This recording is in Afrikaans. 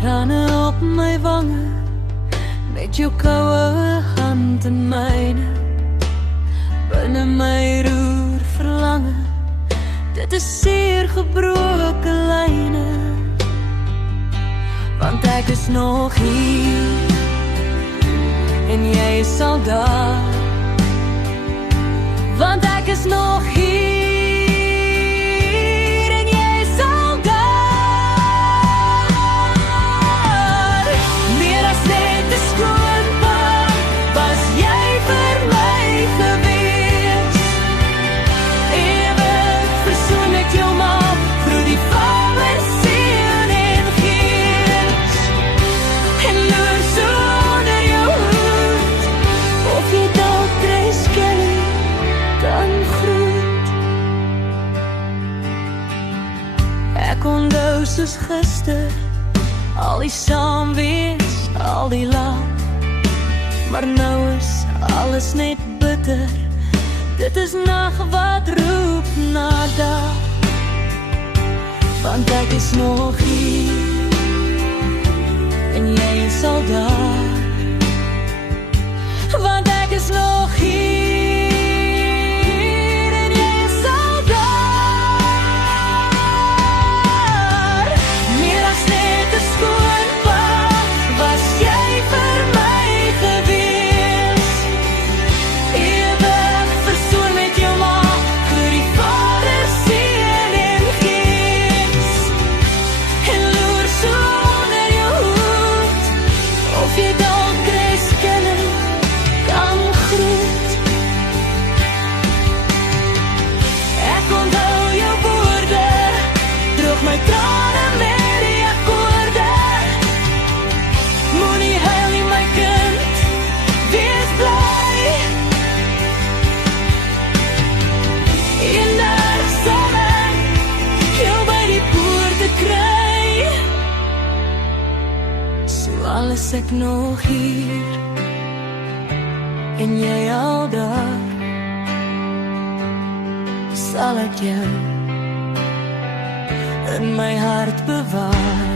trane op my wange, met jou koue hand in myne. Binne my roer verlange, dit is seer gebroke lyne. Want ek is nog hier, en jy is al daar. Want ek is nog hier, en jy is al daar. Meer as net 'n skoon pa, was jy vir my gewees. Ewig versoen ek jou maar, vroeg die Vader, Seun en Gees. En loer so onder jou hoed, of jy dalk Grace Kelly kan groet. Ek onthou soos gister, al die saam wees, al die lag. Maar nou is alles net bitter, dit is nag wat roep na dag. Want ek is nog hier, en jy is al daar. Want ek is nog hier, en jy is al daar. Meer as net 'n skoon pa, was jy vir my gewees. Ewig versoen met jou maar, vir die Vader, Seun en Gees. En loer so onder jou hoed, of jy dalk Grace Kelly kan groet. Ek onthou jou woorde, droog my trane met die akkoorde. Moenie huil nie my kind, wees bly. Eendag sal ek jou by die poorte kry. So al is ek nog hier, en jy al daar, sal ek jou in my hart bewaar.